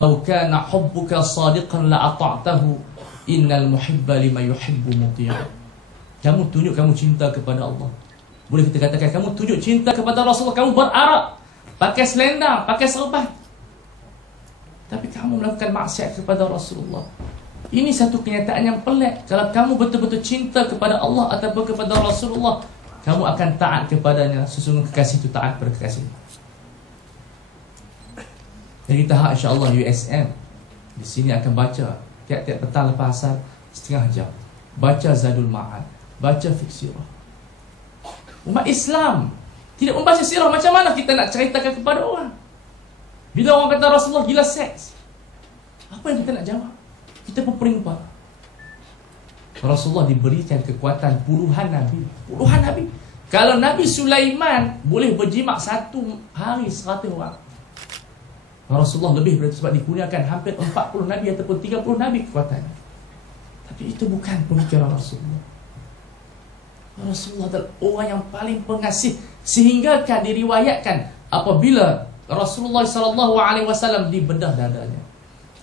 "Lau kana hubbuka shadiqan la ata'tahu, innal muhibba lima yuhibbu muti'u." Kamu tunjuk kamu cinta kepada Allah. Boleh kita katakan kamu tunjuk cinta kepada Rasulullah, kamu berarak, pakai selendang, pakai serban, tapi kamu melakukan maksiat kepada Rasulullah. Ini satu kenyataan yang pelik. Kalau kamu betul-betul cinta kepada Allah ataupun kepada Rasulullah, kamu akan taat kepadanya. Sesungguhnya kekasih itu taat kepada kekasih. Jadi tahap insya-Allah USM di sini akan baca tiap-tiap petang lepas asar setengah jam. Baca Zadul Ma'ad, baca fiqh sirah. Umat Islam tidak membaca sirah, macam mana kita nak ceritakan kepada orang? Bila orang kata Rasulullah gila seks, apa yang kita nak jawab? Kita berperingpah. Rasulullah diberikan kekuatan puluhan Nabi. Puluhan Nabi. Kalau Nabi Sulaiman boleh berjimat satu hari 100 orang, Rasulullah lebih daripada sebab dikurniakan hampir 40 Nabi ataupun 30 Nabi kekuatannya. Tapi itu bukan pemikiran Rasulullah. Rasulullah adalah orang yang paling pengasih, sehingga diriwayatkan apabila Rasulullah SAW dibedah dadanya,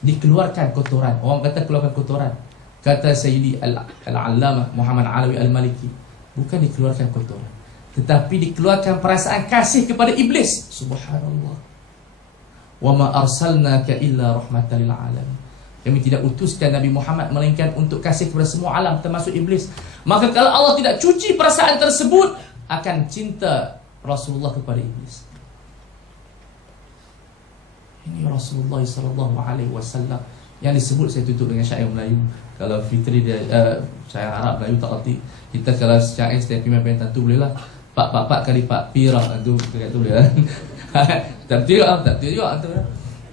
dikeluarkan kotoran. Orang kata keluarkan kotoran. Kata Sayyidi Al-Allamah Muhammad Alawi Al-Maliki, bukan dikeluarkan kotoran, tetapi dikeluarkan perasaan kasih kepada iblis. Subhanallah. Wa ma arsalnaka illa rahmatan lil alamin. Kami tidak utuskan Nabi Muhammad melainkan untuk kasih kepada semua alam, termasuk iblis. Maka kalau Allah tidak cuci perasaan tersebut, akan cinta Rasulullah kepada iblis. Ini Rasulullah SAW yang disebut. Saya tutup dengan syair Melayu. Kalau Fitri dia syair Arab, Melayu tak erti. Kita kalau syair setiap pimpinan tentu bolehlah. Pak kali Pak Pirah tu dekat tu boleh. Tak betul juga tu.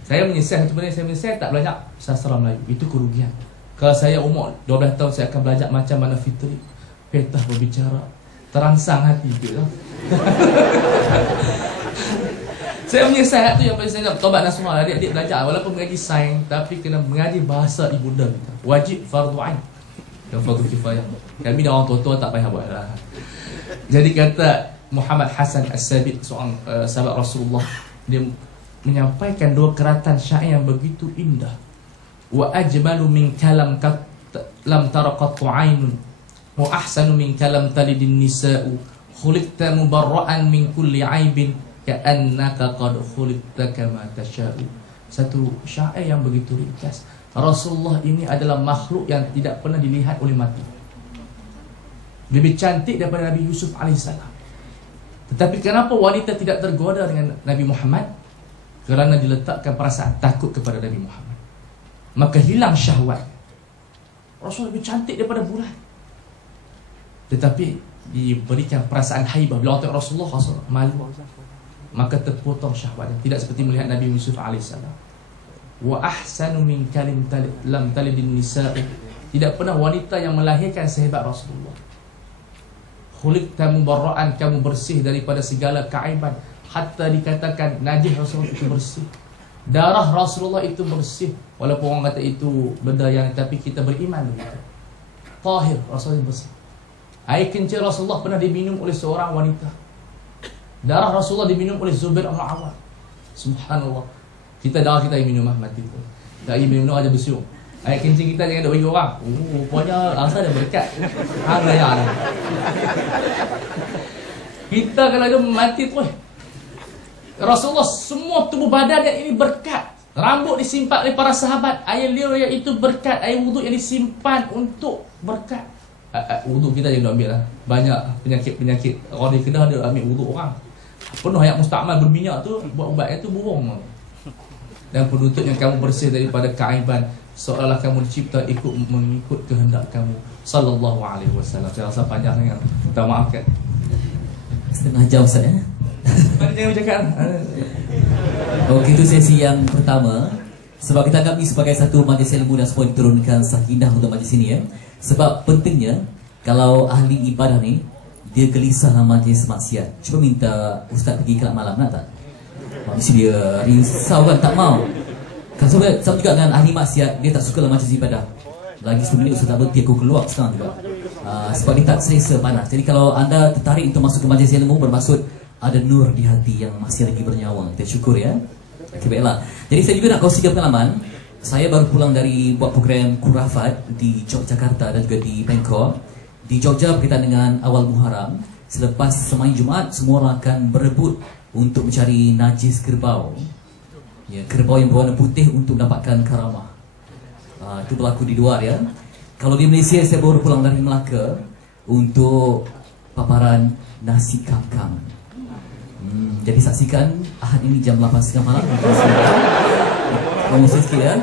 Saya menyesal satu benda, saya menyesal tak belajar sastra Melayu. Itu kerugian. Kalau saya umur 12 tahun, saya akan belajar macam mana Fitri petah berbicara, terangsang hati tu lah. Saya menyesal tu yang paling saya nak tobat nasuhah. Adik-adik belajar walaupun mengaji sains, tapi kena mengaji bahasa ibunda kita. Wajib fardu ain dan fardu kifayah. Kami dah orang tua-tua tak payah buat lah. Jadi kata Muhammad Hasan As-Sabiq, seorang sahabat Rasulullah, dia menyampaikan dua keratan syair yang begitu indah. Wa ajmalu min kalam lam taraqatu ainun, wa ahsanu min kalam talidin nisa'u, khuliqta mubarra'an min kulli aibin, ka'annaka qad khuliqta kama tasha'u. Satu syair yang begitu ringkas. Rasulullah ini adalah makhluk yang tidak pernah dilihat oleh mata. Lebih cantik daripada Nabi Yusuf AS. Tetapi kenapa wanita tidak tergoda dengan Nabi Muhammad? Kerana diletakkan perasaan takut kepada Nabi Muhammad, maka hilang syahwat. Rasul lebih cantik daripada bulan, tetapi diberikan perasaan haibah. Bila orang tengok Rasulullah, Rasul malu, maka terpotong syahwatnya. Tidak seperti melihat Nabi Yusuf AS. Wa ahsanu min kalim lam talidin nisa'i. Tidak pernah wanita yang melahirkan sehebat Rasulullah. Khuliqta mubarra'an, kamu bersih daripada segala keaiban. Hatta dikatakan najis Rasulullah itu bersih, darah Rasulullah itu bersih. Walaupun orang kata itu benda yang, tapi kita beriman begitu. Tahir, Rasulullah bersih. Air kencing Rasulullah pernah diminum oleh seorang wanita. Darah Rasulullah diminum oleh Zubair bin Awam. Subhanallah. Kita darah kita yang minum mati pun. Tak minum aja bersiung. Air kencing kita jangan ada bagi orang. Rupanya rasa ada berkat. Hang raya lah. Kita kalau ada mati tu, Rasulullah semua tubuh badannya ini berkat. Rambut disimpan oleh para sahabat, air liur yang itu berkat, air wuduk yang disimpan untuk berkat. Wuduk kita jangan ambil lah. Banyak penyakit orang di Kedah dia ambil wuduk orang. Penuh ayat mustakmal berminyak tu, buat ubat itu bohong. Dan penuntutnya kamu bersih daripada keaiban, seolah-olah kamu dicipta mengikut kehendak kamu sallallahu alaihi wasallam. Saya rasa panjang sangat. Minta maafkan. Setengah jam Ustaz ya. Jangan bercakap. Okey, itu sesi yang pertama. Sebab kita anggap ini sebagai satu majlis ilmu dan supaya diturunkan sakinah untuk majlis ini ya. Sebab pentingnya kalau ahli ibadah ni dia gelisah dalam majlis maksiat, cuba minta Ustaz pergi kelab malam, nak tak? Mesti dia risau kan, tak mau. Kan sama juga dengan ahli maksiat, dia tak suka dalam majlis ibadah. Lagi sebelum ini Ustaz tak berhenti, aku keluar sekarang juga. Sebab dia tak selesa panas. Jadi kalau anda tertarik untuk masuk ke majlis ilmu, bermaksud ada nur di hati yang masih lagi bernyawa. Kita syukur ya. Okay, baiklah. Jadi saya juga nak kongsikan pengalaman. Saya baru pulang dari buat program Kurafat di Yogyakarta dan juga di Bangkok. Di Jogja berkaitan dengan awal Muharram. Selepas semain Jumaat, semua orang akan berebut untuk mencari najis kerbau. Ya, kerbau yang berwarna putih untuk mendapatkan karamah. Itu berlaku di luar ya. Kalau di Malaysia, saya baru pulang dari Melaka untuk paparan nasi kangkang. Jadi saksikan Ahad ini jam 8.30 malam. Promosi sikit ya.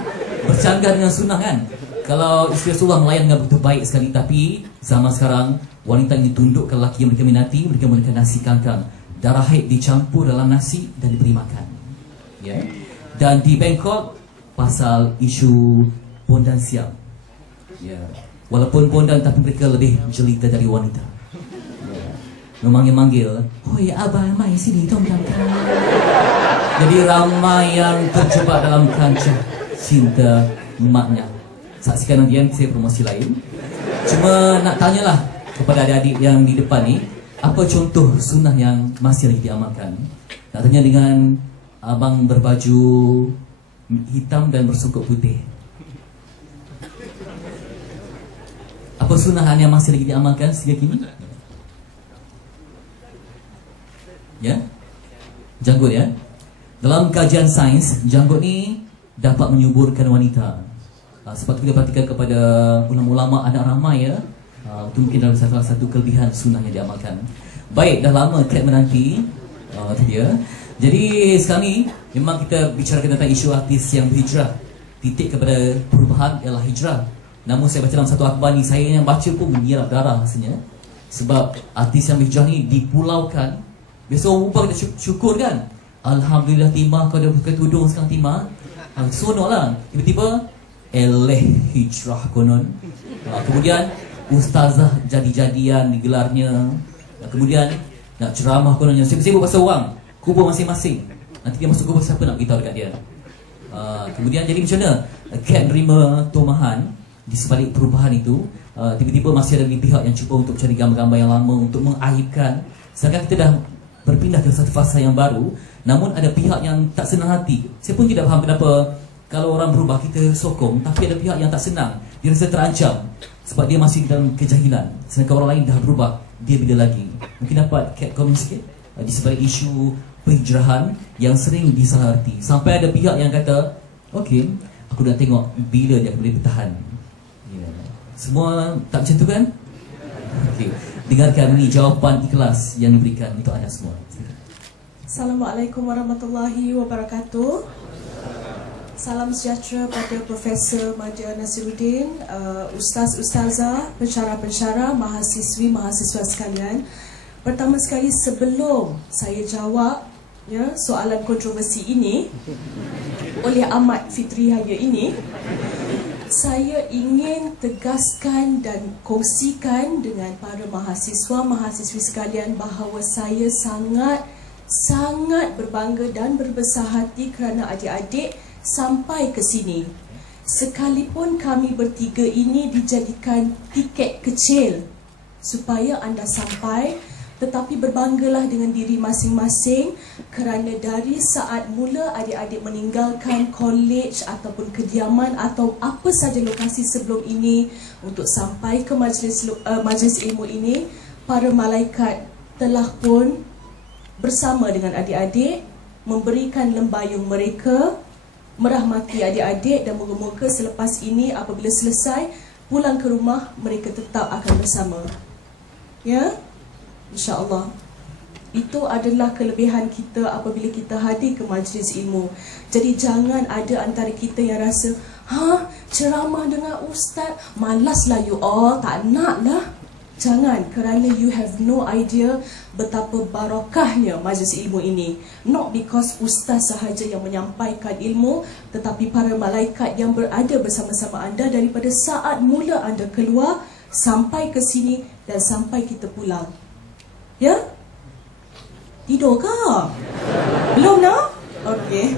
Bercanggah dengan sunnah kan. Kalau isteri Rasulullah melayan dengan begitu baik sekali, tapi zaman sekarang wanita ini tunduk ke lelaki yang mereka minati, mereka menggunakan nasi kangkang. Darah haid dicampur dalam nasi dan diberi makan. Ya. Dan di Bangkok pasal isu pondan siam. Ya. Walaupun pondan tapi mereka lebih jelita dari wanita. Ya. Memanggil-manggil, "Hoi abang, mai sini tong belakang." Jadi ramai yang terjebak dalam kancah cinta maknya. Saksikan nanti saya promosi lain. Cuma nak tanyalah kepada adik-adik yang di depan ni, apa contoh sunnah yang masih lagi diamalkan? Nak tanya dengan abang berbaju hitam dan bersukuk putih. Apa sunnah yang masih lagi diamalkan sehingga kini? Ya? Janggut ya? Dalam kajian sains, janggut ni dapat menyuburkan wanita. Sebab kita perhatikan kepada ulama-ulama anak ramai ya. Itu mungkin adalah salah satu kelebihan sunnah yang diamalkan. Baik, dah lama Kat menanti. Itu dia. Jadi sekarang ni memang kita bicarakan tentang isu artis yang berhijrah. Titik kepada perubahan ialah hijrah. Namun saya baca dalam satu akhbar ni, saya yang baca pun menyirap darah rasanya. Sebab artis yang berhijrah ni dipulaukan. Biasa orang rumah kita syukur kan. Alhamdulillah Timah, kau dah buka tudung sekarang Timah. Seronok lah. Tiba-tiba eleh hijrah konon. Kemudian ustazah jadi-jadian digelarnya. Kemudian nak ceramah kononnya, sibuk-sibuk pasal wang, kubur masing-masing. Nanti dia masuk kubur, siapa nak beritahu dekat dia? Kemudian jadi macam mana Kat menerima tomahan di sebalik perubahan itu? Tiba-tiba masih ada pihak yang cuba untuk cari gambar-gambar yang lama untuk mengaibkan. Sedangkan kita dah berpindah ke satu fasa yang baru. Namun ada pihak yang tak senang hati. Saya pun tidak faham kenapa kalau orang berubah kita sokong, tapi ada pihak yang tak senang. Dia rasa terancam sebab dia masih dalam kejahilan. Sedangkan orang lain dah berubah, dia bila lagi. Mungkin dapat Kat komen sikit di sebalik isu penghijrahan yang sering disalaharti. Sampai ada pihak yang kata, "Okey, aku dah tengok bila dia boleh bertahan." Ya. Semua tak macam tu kan? Okey, dengarkan ni jawapan ikhlas yang diberikan untuk anda semua. Assalamualaikum warahmatullahi wabarakatuh. Salam sejahtera pada Profesor Madya Nasiruddin, Ustaz-Ustazah, pensyarah-pensyarah, mahasiswi-mahasiswa sekalian. Pertama sekali sebelum saya jawab ya, soalan kontroversi ini oleh Ahmad Fitri Haya ini, saya ingin tegaskan dan kongsikan dengan para mahasiswa-mahasiswi sekalian bahawa saya sangat berbangga dan berbesar hati kerana adik-adik sampai ke sini. Sekalipun kami bertiga ini dijadikan tiket kecil supaya anda sampai, tetapi berbanggalah dengan diri masing-masing kerana dari saat mula adik-adik meninggalkan college ataupun kediaman atau apa saja lokasi sebelum ini untuk sampai ke majlis ilmu ini, para malaikat telah pun bersama dengan adik-adik memberikan lembayung mereka, merahmati adik-adik, dan moga-moga selepas ini apabila selesai pulang ke rumah mereka tetap akan bersama. Ya, insya-Allah. Itu adalah kelebihan kita apabila kita hadir ke majlis ilmu. Jadi jangan ada antara kita yang rasa, ceramah dengan ustaz, malaslah you all, tak nak lah. Jangan, kerana you have no idea betapa barakahnya majlis ilmu ini. Not because ustaz sahaja yang menyampaikan ilmu, tetapi para malaikat yang berada bersama-sama anda daripada saat mula anda keluar sampai ke sini dan sampai kita pulang. Ya? Tidur ke? Belum nak? Okey.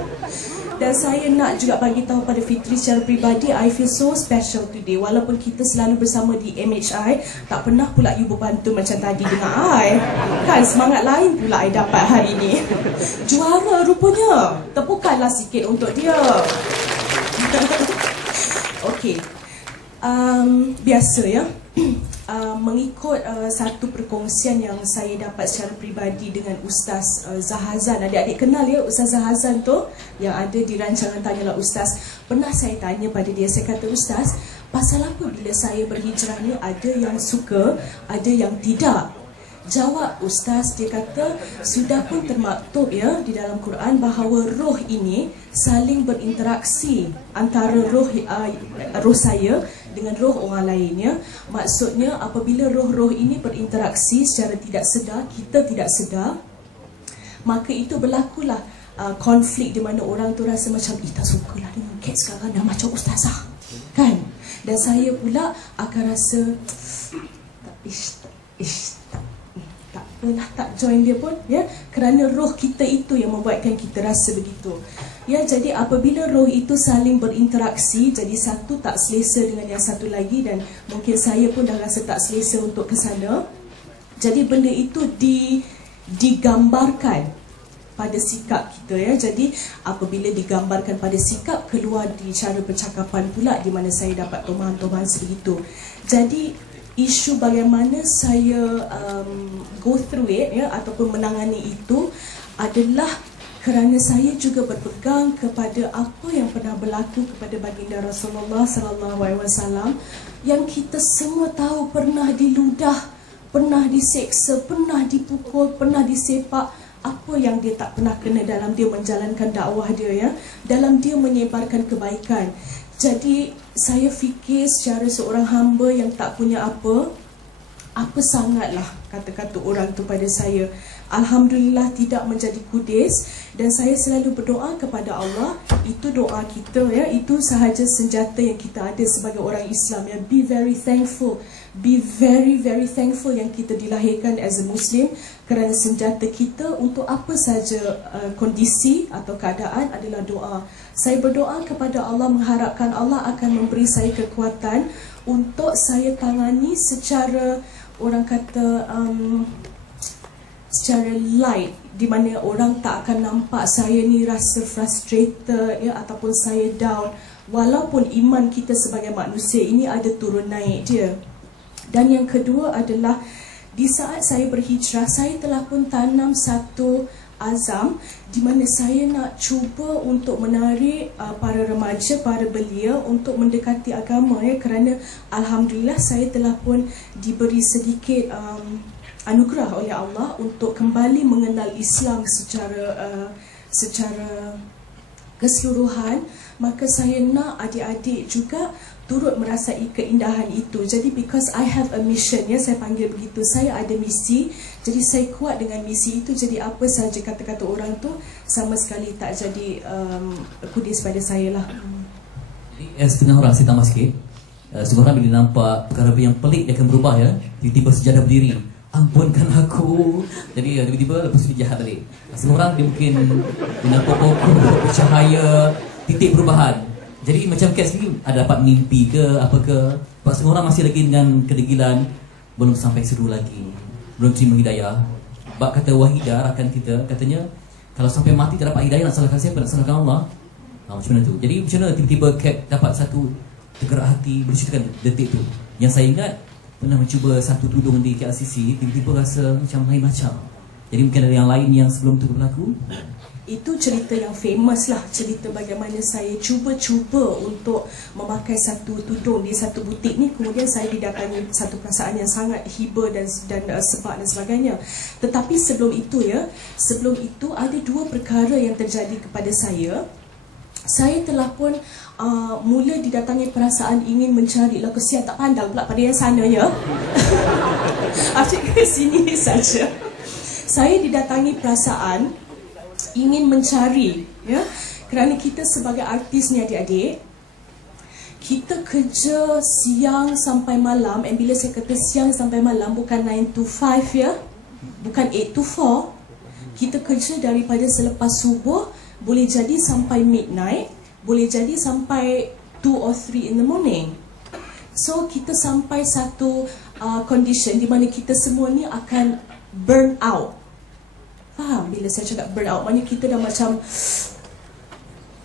Dan saya nak juga bagi tahu pada Fitri secara peribadi, I feel so special today. Walaupun kita selalu bersama di MHI, tak pernah pula you berbantu macam tadi dengan I. Kan semangat lain pula I dapat hari ini. Juara rupanya. Tepukanlah sikit untuk dia. Okey. Biasa ya. Mengikut satu perkongsian yang saya dapat secara peribadi dengan Ustaz Zahazan. Adik-adik kenal ya Ustaz Zahazan tu yang ada di rancangan Tanyalah Ustaz. Pernah saya tanya pada dia, saya kata, Ustaz, pasal apa bila saya berhijrah ni ada yang suka, ada yang tidak? Jawab Ustaz, dia kata sudah pun termaktub ya di dalam Quran bahawa roh ini saling berinteraksi antara roh saya dengan roh orang lainnya. Maksudnya apabila roh-roh ini berinteraksi secara tidak sedar, kita tidak sedar, maka itu berlakulah konflik di mana orang tu rasa macam tak sukalah dengan Kat sekarang dah macam ustazah, kan? Dan saya pula akan rasa tak join dia pun ya, kerana roh kita itu yang membuatkan kita rasa begitu ya. Jadi apabila roh itu saling berinteraksi, jadi satu tak selesa dengan yang satu lagi, dan mungkin saya pun dah rasa tak selesa untuk ke sana. Jadi benda itu digambarkan pada sikap kita ya. Jadi apabila digambarkan pada sikap, keluar di cara percakapan pula, di mana saya dapat tomahan-tomahan sebegitu. Jadi isu bagaimana saya go through it ya, ataupun menangani itu adalah kerana saya juga berpegang kepada apa yang pernah berlaku kepada baginda Rasulullah SAW, yang kita semua tahu pernah diludah, pernah diseksa, pernah dipukul, pernah disepak. Apa yang dia tak pernah kena dalam dia menjalankan dakwah dia ya, dalam dia menyebarkan kebaikan. Jadi saya fikir secara seorang hamba yang tak punya apa sangatlah kata-kata orang tu pada saya. Alhamdulillah tidak menjadi kudis, dan saya selalu berdoa kepada Allah. Itu doa kita ya, itu sahaja senjata yang kita ada sebagai orang Islam ya. Be very thankful, be very very thankful yang kita dilahirkan as a Muslim, kerana senjata kita untuk apa saja kondisi atau keadaan adalah doa. Saya berdoa kepada Allah, mengharapkan Allah akan memberi saya kekuatan untuk saya tangani secara, orang kata secara light, di mana orang tak akan nampak saya ni rasa frustrated ya, ataupun saya down. Walaupun iman kita sebagai manusia ini ada turun naik dia. Dan yang kedua adalah di saat saya berhijrah, saya telah pun tanam satu azam di mana saya nak cuba untuk menarik para remaja, para belia untuk mendekati agama ya, kerana alhamdulillah saya telah pun diberi sedikit anugerah oleh Allah untuk kembali mengenal Islam secara keseluruhan. Maka saya nak adik-adik juga turut merasai keindahan itu. Jadi because I have a mission ya, saya panggil begitu, saya ada misi. Jadi saya kuat dengan misi itu. Jadi apa saja kata-kata orang tu sama sekali tak jadi kudis pada saya lah. Jadi setengah orang saya tambah sikit. Setengah orang bila nampak perkara yang pelik dia akan berubah ya. Tiba-tiba sejadah berdiri, ampunkan aku. Jadi tiba-tiba lepas itu dia jahat tadi. Setengah orang dia mungkin dia nampak pokok bercahaya, titik perubahan. Jadi macam Kat sendiri ada dapat mimpi ke apa ke? Sebab setengah orang masih lagi dengan kedegilan, belum sampai seru lagi, belum terima hidayah. Sebab kata Wahidah rakan kita, katanya kalau sampai mati tak dapat hidayah, nak salahkan siapa? Nak salahkan Allah. Macam mana tu? Jadi macam mana tiba-tiba Kat dapat satu tergerak hati, berceritakan detik tu. Yang saya ingat pernah mencuba satu tudung di KLCC, tiba-tiba rasa macam lain macam. Jadi mungkin ada yang lain yang sebelum tu berlaku. Itu cerita yang famous lah, cerita bagaimana saya cuba-cuba untuk memakai satu tudung di satu butik ni, kemudian saya didatangi satu perasaan yang sangat hibur dan sepak dan sebagainya. Tetapi sebelum itu ya, sebelum itu ada dua perkara yang terjadi kepada saya. Saya telah pun mula didatangi perasaan ingin mencari lah, kesian tak pandang pula pada yang sana ya. Asyik ke sini saja. Saya didatangi perasaan ingin mencari ya, kerana kita sebagai artis ni adik-adik, kita kerja siang sampai malam. And bila saya kata siang sampai malam, bukan 9 to 5 ya, bukan 8 to 4. Kita kerja daripada selepas subuh boleh jadi sampai midnight, boleh jadi sampai 2 or 3 in the morning. So kita sampai satu condition di mana kita semua ni akan burn out. Faham bila saya cakap burn out? Maksudnya kita dah macam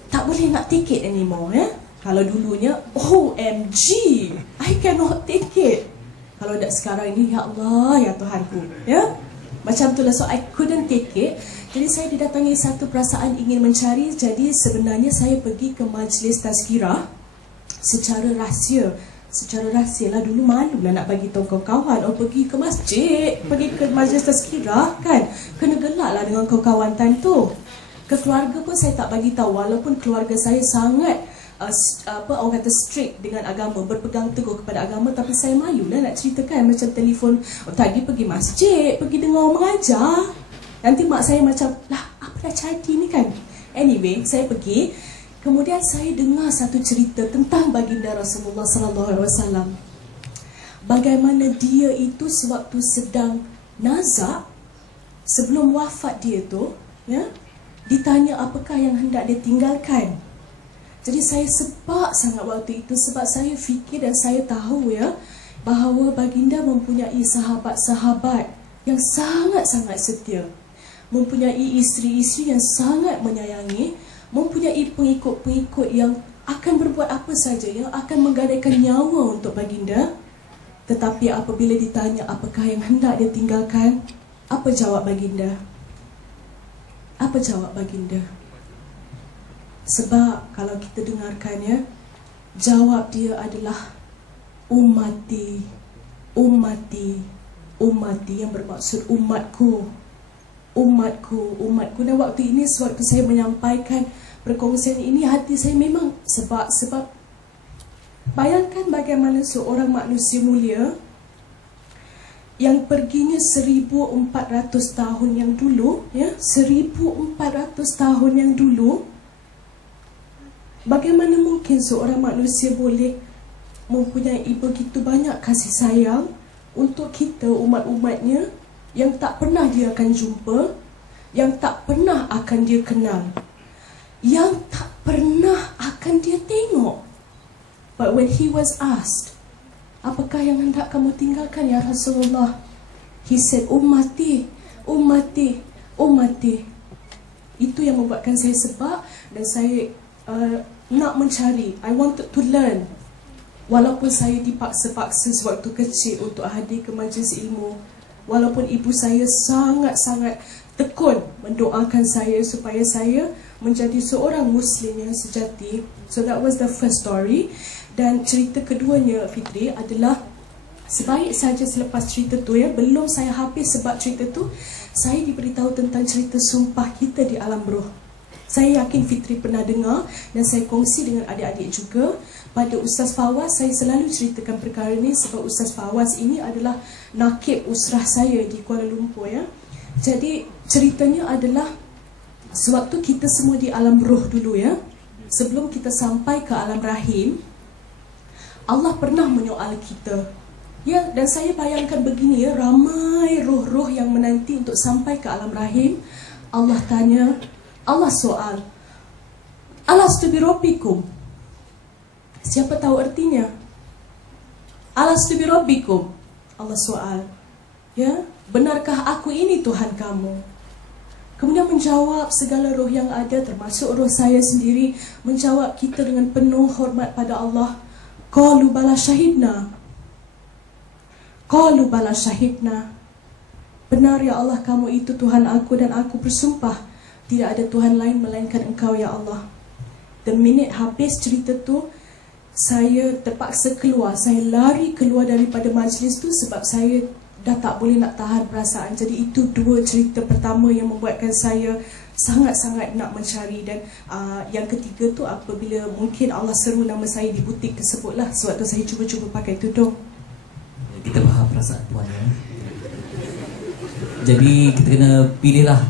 tak boleh nak take it anymore, ya? Kalau dulunya, OMG, I cannot take it. Kalau tak sekarang ini, ya Allah, ya Tuhanku, ya? Macam itulah, so I couldn't take it. Jadi saya didatangi satu perasaan ingin mencari. Jadi sebenarnya saya pergi ke majlis tazkirah secara rahsia. Secara rahsia lah, dulu malu lah nak bagi tahu kawan-kawan. Pergi ke masjid, pergi ke majlis tazkirah kan, kena gelak lah dengan kawan-kawan time tu. Ke keluarga pun saya tak bagi tahu, walaupun keluarga saya sangat orang kata strict dengan agama, berpegang teguh kepada agama, tapi saya malu lah nak ceritakan. Macam telefon, tadi pergi masjid, pergi dengar orang mengajar, nanti mak saya macam, lah apa dah jadi ni kan. Anyway, saya pergi. Kemudian saya dengar satu cerita tentang baginda Rasulullah SAW. Bagaimana dia itu sewaktu sedang nazak, sebelum wafat dia tu, ya, ditanya apakah yang hendak dia tinggalkan. Jadi saya sebab sangat waktu itu, sebab saya fikir dan saya tahu, ya, bahawa baginda mempunyai sahabat-sahabat yang sangat-sangat setia, mempunyai isteri-isteri yang sangat menyayangi, mempunyai pengikut-pengikut yang akan berbuat apa saja, yang akan menggadaikan nyawa untuk baginda. Tetapi apabila ditanya apakah yang hendak dia tinggalkan, apa jawab baginda? Apa jawab baginda? Sebab kalau kita dengarkannya, jawab dia adalah ummati, ummati, ummati, yang bermaksud umatku, umatku, umatku. Dan waktu ini, sewaktu saya menyampaikan perkongsian ini, hati saya memang sebab bayangkan bagaimana seorang manusia mulia yang perginya 1400 tahun yang dulu, ya, 1400 tahun yang dulu. Bagaimana mungkin seorang manusia boleh mempunyai begitu banyak kasih sayang untuk kita, umat-umatnya, yang tak pernah dia akan jumpa, yang tak pernah akan dia kenal, yang tak pernah akan dia tengok. But when he was asked, apakah yang hendak kamu tinggalkan ya Rasulullah? He said, ummati, ummati, ummati. Itu yang membuatkan saya sebab, dan saya nak mencari. I wanted to learn. Walaupun saya dipaksa-paksa sewaktu kecil untuk hadir ke majlis ilmu, walaupun ibu saya sangat-sangat tekun mendoakan saya supaya saya menjadi seorang Muslim yang sejati. So that was the first story. Dan cerita keduanya, Fitri, adalah sebaik saja selepas cerita tu, ya, belum saya habis sebab cerita tu, saya diberitahu tentang cerita sumpah kita di alam roh. Saya yakin Fitri pernah dengar dan saya kongsi dengan adik-adik juga. Pada Ustaz Fawaz, saya selalu ceritakan perkara ini sebab Ustaz Fawaz ini adalah nakib usrah saya di Kuala Lumpur, ya. Jadi ceritanya adalah sewaktu kita semua di alam roh dulu, ya, sebelum kita sampai ke alam rahim, Allah pernah menyoal kita, ya. Dan saya bayangkan begini, ya, ramai roh-roh yang menanti untuk sampai ke alam rahim. Allah tanya, Allah soal, alastu bi rabbikum? Siapa tahu artinya? Alastu bi rabbikum? Allah soal, ya, benarkah aku ini Tuhan kamu? Kemudian menjawab segala roh yang ada, termasuk roh saya sendiri, menjawab kita dengan penuh hormat pada Allah. Qalu bala syahidna. Qalu bala syahidna. Benar ya Allah, kamu itu Tuhan aku dan aku bersumpah tidak ada Tuhan lain melainkan Engkau ya Allah. Dan minit habis cerita tu, saya terpaksa keluar. Saya lari keluar daripada majlis tu sebab saya dah tak boleh nak tahan perasaan. Jadi itu dua cerita pertama yang membuatkan saya sangat-sangat nak mencari. Dan yang ketiga tu apabila mungkin Allah seru nama saya di butik tersebut lah, sewaktu saya cuba-cuba pakai tudung. Kita faham perasaan puan, ya. Jadi kita kena pilihlah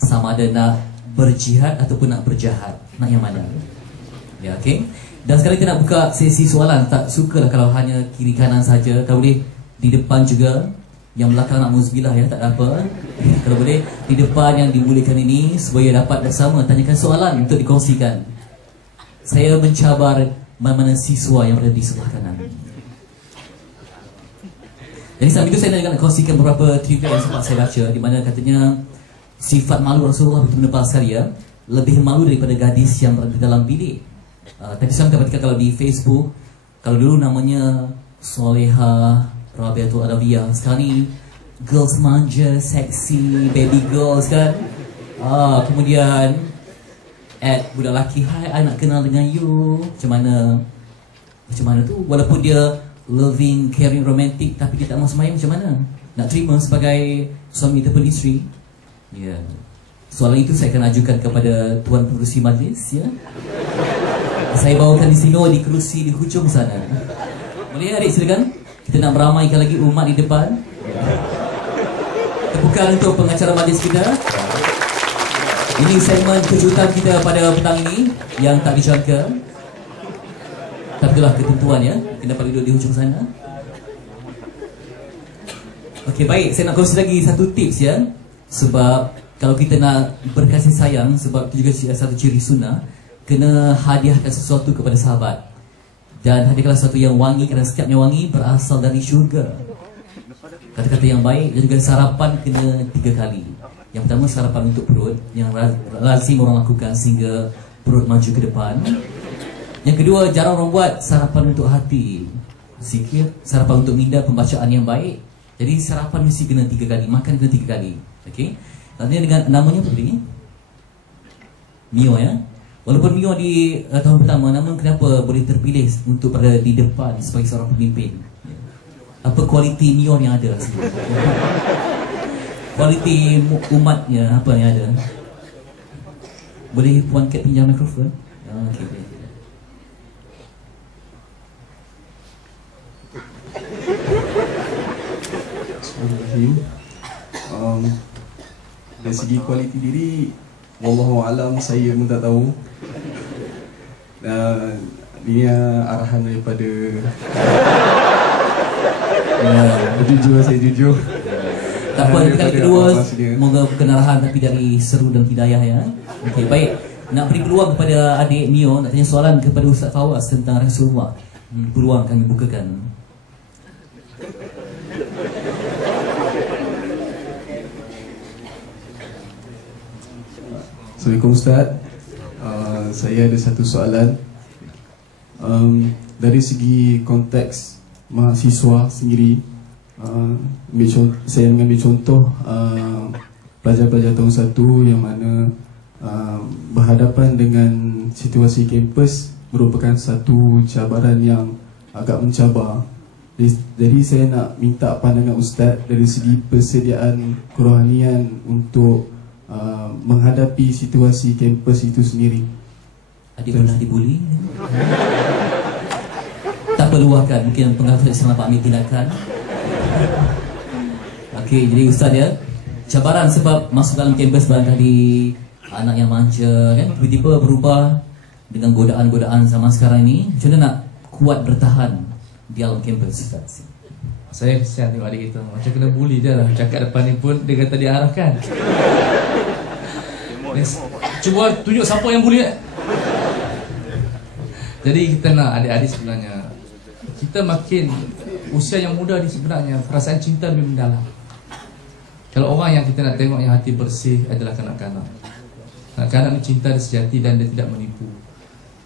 sama ada nak berjihad ataupun nak berjahat. Nak yang mana? Ya, okey. Dan sekarang kita nak buka sesi soalan. Tak sukalah kalau hanya kiri kanan saja. Tak boleh di depan juga. Yang belakang nak muzbilah ya, tak ada apa. Kalau boleh di depan yang dimuliakan ini, supaya dapat bersama tanyakan soalan untuk dikongsikan. Saya mencabar mana-mana siswa yang berada di sebelah kanan. Jadi saat itu saya nak kongsikan beberapa trivia yang sempat saya baca, di mana katanya sifat malu Rasulullah begitu menebal sekali ya, lebih malu daripada gadis yang berada di dalam bilik. Tapi saya mendapatkan kalau di Facebook, kalau dulu namanya Soleha Rabiatul Adawiyah, sekarang ni girls manja, seksi, baby girls kan. Kemudian budak lelaki, hai, I nak kenal dengan you. Macam mana tu? Walaupun dia loving, caring, romantic, tapi dia tak mau sembahyang, macam mana? Nak terima sebagai suami ataupun isteri? Ya. Soalan itu saya akan ajukan kepada Tuan Pengerusi Majlis ya. Saya bawakan di sini di kerusi di hujung sana. Boleh adik silakan? Kita nak meramaikan lagi umat di depan. Tepukan untuk pengacara majlis kita. Ini segmen kejutan kita pada petang ini yang tak dijangka. Tapi itulah ketentuan ya. Kita dapat duduk di hujung sana. Okey, baik, saya nak kongsi lagi satu tips ya. Sebab kalau kita nak berkasih sayang, sebab itu juga satu ciri sunnah, kena hadiahkan sesuatu kepada sahabat. Dan hadiahkanlah sesuatu yang wangi, kerana setiapnya wangi berasal dari syurga. Kata-kata yang baik dan juga sarapan kena 3 kali. Yang pertama sarapan untuk perut, yang lazim orang lakukan sehingga perut maju ke depan. Yang kedua, jarang orang buat sarapan untuk hati, zikir, sarapan untuk minda, pembacaan yang baik. Jadi sarapan mesti kena 3 kali, makan kena 3 kali. Okey. Nanti dengan namanya apa tadi? Mio ya. Walaupun Mio di tahun pertama, namun kenapa boleh terpilih untuk berada di depan sebagai seorang pemimpin? Apa kualiti Mio yang ada? Kualiti umatnya apa yang ada? Boleh Puan Kat pinjam mikrofon? Okey. Bismillahirrahmanirrahim. Dari segi kualiti diri, wallahualam, saya pun tak tahu. Ini arahan daripada jujur, saya jujur. Tak apa, kali kedua semoga bukan arahan tapi dari seru dan hidayah ya. Okey, baik. Nak beri peluang kepada adik Mio nak tanya soalan kepada Ustaz Fawaz tentang Rasulullah. Peluang kami bukakan. Assalamualaikum Ustaz. Saya ada satu soalan. Dari segi konteks mahasiswa sendiri, saya mengambil contoh pelajar-pelajar tahun 1 yang mana berhadapan dengan situasi kampus merupakan satu cabaran yang agak mencabar. Jadi saya nak minta pandangan Ustaz dari segi persediaan kerohanian untuk menghadapi situasi kampus itu sendiri. Adik pernah dibuli? Tak perluahkan, mungkin penghafal Islam Pak Amir tindakan. Okey, jadi Ustaz ya, cabaran sebab masuk dalam kampus barangkali anak yang manja kan, tiba-tiba berubah dengan godaan-godaan zaman sekarang ini. Macam mana nak kuat bertahan di dalam kampus Ustaz? Saya kesian tengok adik kita, macam kena bully dia lah. Cakap depan ni pun dia kata dia arahkan. Cuba tunjuk siapa yang bully. Jadi kita nak adik-adik sebenarnya, kita makin usia yang muda ni sebenarnya perasaan cinta lebih mendalam. Kalau orang yang kita nak tengok yang hati bersih adalah kanak-kanak. Kanak-kanak ni cinta dia sejati dan dia tidak menipu.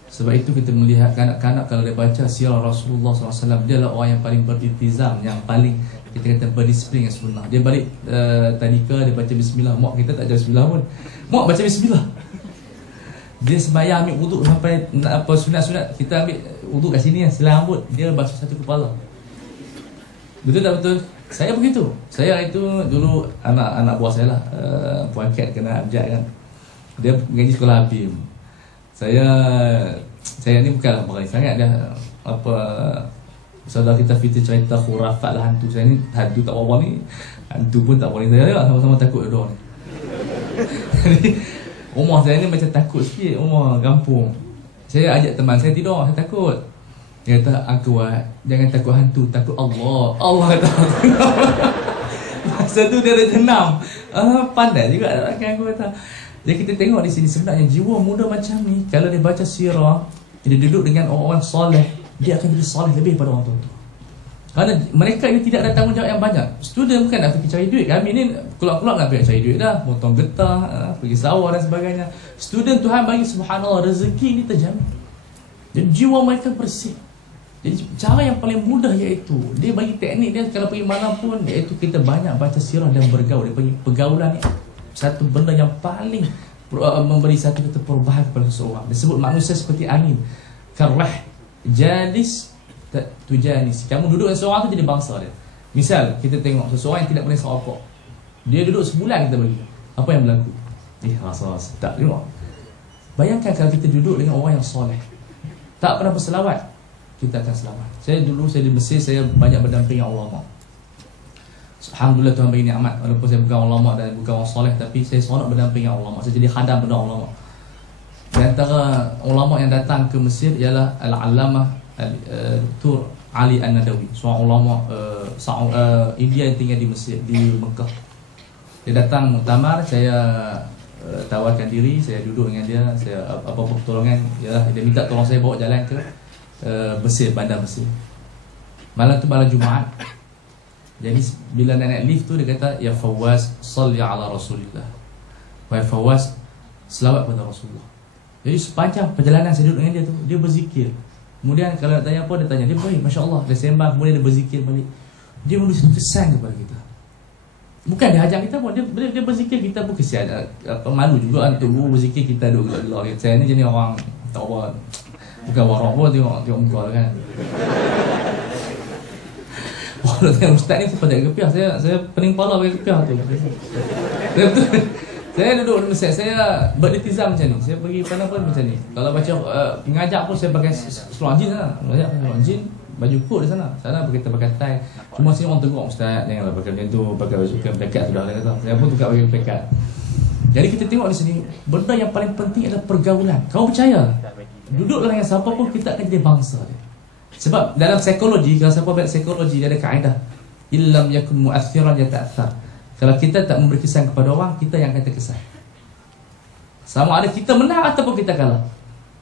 Sebab itu kita melihat kanak-kanak kalau dia baca sirah Rasulullah SAW, dia adalah orang yang paling beriltizam, yang paling kita kata berdisiplin yang sebenar. Dia balik tadika, dia baca bismillah. Mak kita tak baca bismillah pun. Mak baca bismillah. Dia sembahyang ambil wuduk sampai apa sunat-sunat, kita ambil wuduk kat sini, silang rambut, dia basuh satu kepala. Betul tak betul? Saya begitu. Saya itu dulu anak buah saya lah, Puan Kat kena abjad kan. Dia mengaji sekolah Habib. Saya ni bukanlah berani sangat dah apa saudara kita Fitri cerita khurafat lah hantu. Saya ni hantu tak berapa ni, hantu pun tak berani saya lah, sama-sama takut dua ni. Jadi rumah saya ni macam takut sikit, rumah kampung. Saya ajak teman saya tidur, saya takut. Dia kata, "Aku jangan takut hantu, takut Allah." Allah kata. Masa tu dia ada 6. Pandai juga kan aku kata. Jadi kita tengok di sini sebenarnya jiwa muda macam ni, kalau dia baca sirah, dia duduk dengan orang-orang soleh, dia akan jadi soleh lebih daripada orang tua. Kerana mereka ini tidak ada tanggungjawab yang banyak. Student bukan nak pergi cari duit. Kami ni keluar-keluar nak pergi cari duit dah, potong getah, pergi sawah dan sebagainya. Student Tuhan bagi subhanallah rezeki ini terjamin. Dan jiwa mereka bersih. Jadi cara yang paling mudah iaitu dia bagi teknik dia kalau pergi mana pun, iaitu kita banyak baca sirah dan bergaul. Dia panggil pergaulan ni satu benda yang paling memberi satu kata perubahan kepada seseorang. Disebut manusia seperti angin. Karah jalis tujanis. Kamu duduk dengan seseorang tu jadi bangsa dia. Misal kita tengok seseorang yang tidak pernah serokok, dia duduk sebulan kita bagi, apa yang berlaku? Rasa sedap tengok. Bayangkan kalau kita duduk dengan orang yang soleh, tak pernah berselawat, kita akan selamat. Saya di Mesir, saya banyak berdampingi ulama. Alhamdulillah Tuhan bagi nikmat. Walaupun saya bukan ulama dan bukan orang soleh, tapi saya seronok berdampingi ulama. Saya jadi khadam pada ulama. Di antara ulama yang datang ke Mesir ialah Al-Allamah Dr. Ali An-Nadawi, seorang ulama India yang tinggal di Mesir, di Mekah. Dia datang muktamar, saya tawarkan diri, saya duduk dengan dia, saya apa-apa pertolongan, ialah dia minta tolong saya bawa jalan ke Mesir, bandar Mesir. Malam tu malam Jumaat. Jadi bila naik lift tu dia kata, ya Fawaz salli ala Rasulillah. Wahai Fawaz, selawat kepada Rasulullah. Jadi sepanjang perjalanan saya duduk dengan dia tu, dia berzikir. Kemudian kalau nak tanya apa, dia tanya, dia baik, Masya Allah, dia sembang, kemudian dia berzikir balik. Dia menulis pesan kepada kita. Bukan dia ajak kita pun, dia berzikir, kita pun kesian, malu juga kan, tunggu berzikir, kita duduk gelak-gelak. Saya ni jenis orang, tak apa, bukan warak pun, tengok muka kan. Kalau tengok ustaz ni, saya pandai kepiah, saya pening kepala pakai kepiah tu. Saya duduk di Mesir, saya beritizam macam ni. Saya pergi mana pun macam ni. Kalau baca pengajak pun saya pakai seluar jin sana. Seluar jin, baju kot di sana. Sana kita pakai tie. Cuma sini orang tegur, ustaz janganlah pakai macam tu, pakai baju pekat sudah dia kata. Saya pun tukar pakai pekat. Jadi kita tengok di sini, benda yang paling penting adalah pergaulan. Kau percaya? Duduk dengan siapa pun kita akan jadi bangsa dia. Sebab dalam psikologi, kalau siapa belajar psikologi, dia ada kaedah illam yakun mu'athiran yata'athar. Kalau kita tak memberi kesan kepada orang, kita yang akan terkesan. Sama ada kita menang ataupun kita kalah.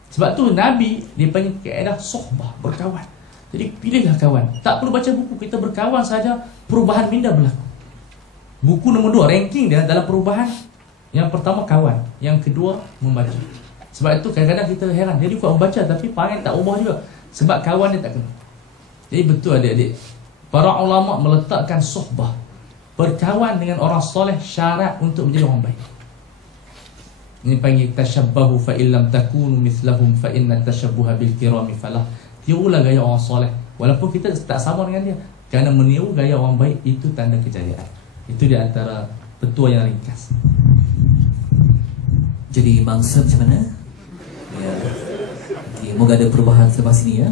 Sebab tu Nabi dia panggil kaedah sohbah, berkawan. Jadi pilihlah kawan. Tak perlu baca buku, kita berkawan saja, perubahan minda berlaku. Buku nombor 2 ranking dia dalam perubahan. Yang pertama kawan, yang kedua membaca. Sebab itu kadang-kadang kita heran, dia juga membaca tapi panggil tak ubah juga. Sebab kawan dia tak kena. Jadi betul adik-adik, para ulama meletakkan sohbah, berkawan dengan orang soleh, syarat untuk menjadi orang baik. Ini panggil tashabbahu fa illam takunu mithlahum fa inna tashabbuha bil kirami falah. Tirulah gaya orang soleh walaupun kita tak sama dengan dia. Kerana meniru gaya orang baik itu tanda kejayaan. Itu di antara petua yang ringkas. Jadi mangsa macam mana? Ya. Okay, moga ada perubahan selepas ini ya.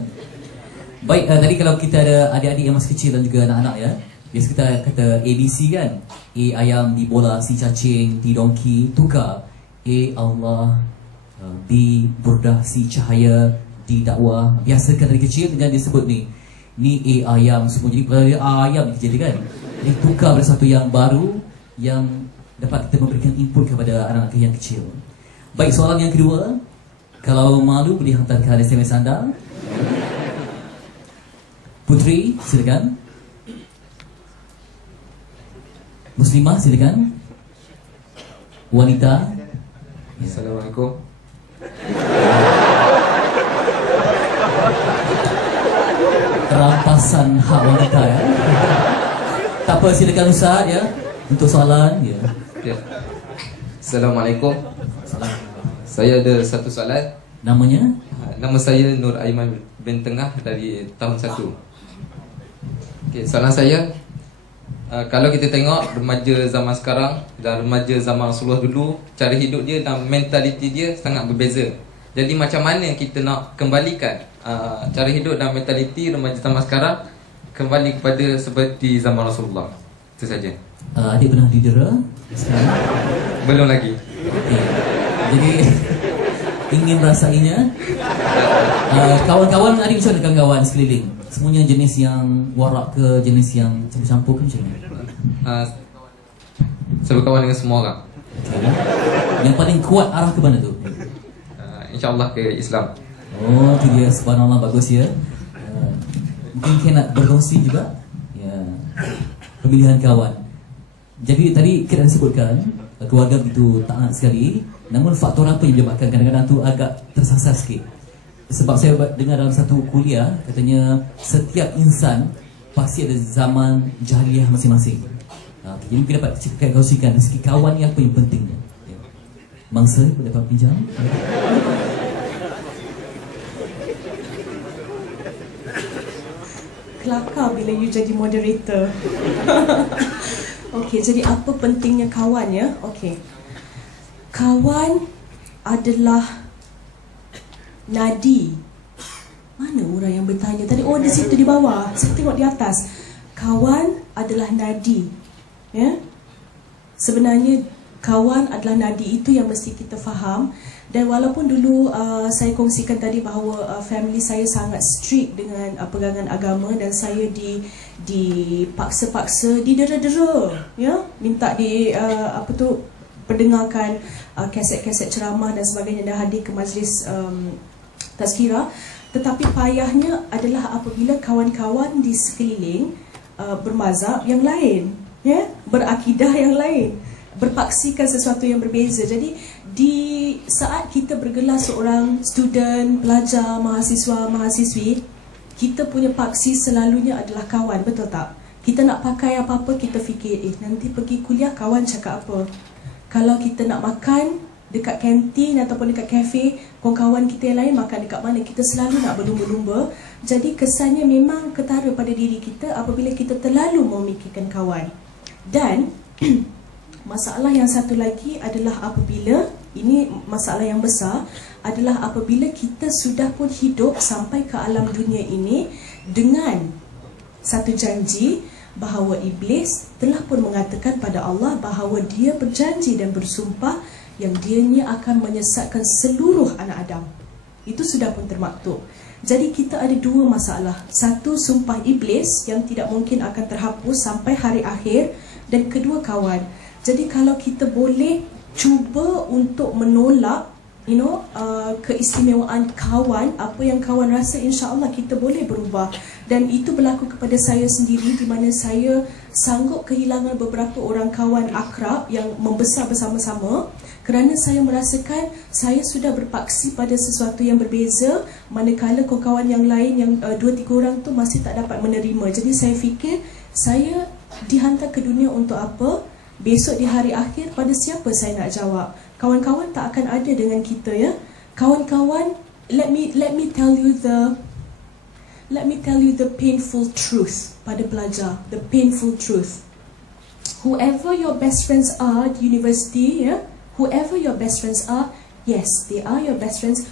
Baik, tadi kalau kita ada adik-adik yang masih kecil dan juga anak-anak ya, biasa kita kata ABC kan. A ayam, B bola, C cacing, D donkey, tukar. A Allah, B burdah, C cahaya, D dakwah. Biasa kan dari kecil dengan disebut ni. Ni A ayam semua jadi A ayam jadi kan. Jadi tukar pada satu yang baru yang dapat kita memberikan input kepada anak-anak yang kecil. Baik, soalan yang kedua. Kalau malu boleh hantarkan SMS anda. Putri, silakan. Muslimah, silakan. Wanita. Assalamualaikum. Rampasan hak wanita ya. Tak apa, silakan Ustaz ya untuk soalan ya. Ya. Assalamualaikum. Salam. Saya ada satu soalan. Namanya? Nama saya Nur Aiman bin Tengah dari tahun 1. Okey, soalan saya, kalau kita tengok remaja zaman sekarang dan remaja zaman Rasulullah dulu, cara hidup dia dan mentaliti dia sangat berbeza. Jadi macam mana kita nak kembalikan cara hidup dan mentaliti remaja zaman sekarang kembali kepada seperti zaman Rasulullah? Itu saja. Adik pernah didera sekarang? Belum lagi. Okay. Jadi ingin merasainya. Kawan-kawan adik macam mana kawan-kawan sekeliling? Semuanya jenis yang warak ke, jenis yang campur-campur ke macam mana? Saya berkawan dengan semua orang. Yang paling kuat arah ke mana tu? InsyaAllah ke Islam. Oh, tu dia, subhanallah, bagus ya. Mungkin Ken nak berkongsi juga ya, pemilihan kawan. Jadi tadi kita dah sebutkan keluarga begitu taat sekali. Namun faktor apa yang menyebabkan kadang-kadang tu agak tersasar sikit? Sebab saya dengar dalam satu kuliah, katanya setiap insan pasti ada zaman jahiliah masing-masing. Jadi mungkin dapat kongsikan dari segi kawan ni apa yang pentingnya ya. Mangsa boleh dapat pinjam? Kelakar bila you jadi moderator. Okey, jadi apa pentingnya kawan ya? Okey. Kawan adalah nadi. Mana orang yang bertanya tadi? Oh, di situ di bawah. Saya tengok di atas. Kawan adalah nadi. Ya? Sebenarnya kawan adalah nadi, itu yang mesti kita faham. Dan walaupun dulu saya kongsikan tadi bahawa family saya sangat strict dengan pegangan agama, dan saya dipaksa-paksa, didera-dera, ya, minta perdengarkan kaset-kaset ceramah dan sebagainya, dan hadir ke majlis tazkirah. Tetapi payahnya adalah apabila kawan-kawan di sekeliling bermazhab yang lain, ya, berakidah yang lain, berpaksikan sesuatu yang berbeza. Jadi di saat kita bergelar seorang student, pelajar, mahasiswa, mahasiswi, kita punya paksi selalunya adalah kawan, betul tak? Kita nak pakai apa-apa, kita fikir, nanti pergi kuliah kawan cakap apa. Kalau kita nak makan dekat kantin ataupun dekat kafe, kawan-kawan kita yang lain makan dekat mana, kita selalu nak berlumba-lumba. Jadi kesannya memang ketara pada diri kita apabila kita terlalu memikirkan kawan. Dan masalah yang satu lagi adalah apabila, ini masalah yang besar, adalah apabila kita sudah pun hidup sampai ke alam dunia ini dengan satu janji bahawa iblis telah pun mengatakan pada Allah bahawa dia berjanji dan bersumpah yang dianya akan menyesatkan seluruh anak Adam. Itu sudah pun termaktub. Jadi kita ada dua masalah. Satu, sumpah iblis yang tidak mungkin akan terhapus sampai hari akhir, dan kedua, kawan. Jadi kalau kita boleh cuba untuk menolak keistimewaan kawan, apa yang kawan rasa, insya-Allah kita boleh berubah. Dan itu berlaku kepada saya sendiri, di mana saya sanggup kehilangan beberapa orang kawan akrab yang membesar bersama-sama kerana saya merasakan saya sudah berpaksi pada sesuatu yang berbeza, manakala kawan-kawan yang lain yang 2-3 orang tu masih tak dapat menerima. Jadi saya fikir, saya dihantar ke dunia untuk apa? Besok di hari akhir, pada siapa saya nak jawab? Kawan-kawan tak akan ada dengan kita, ya. Kawan-kawan, let me tell you the painful truth pada pelajar, the painful truth. Whoever your best friends are di university, ya, whoever your best friends are, yes, they are your best friends.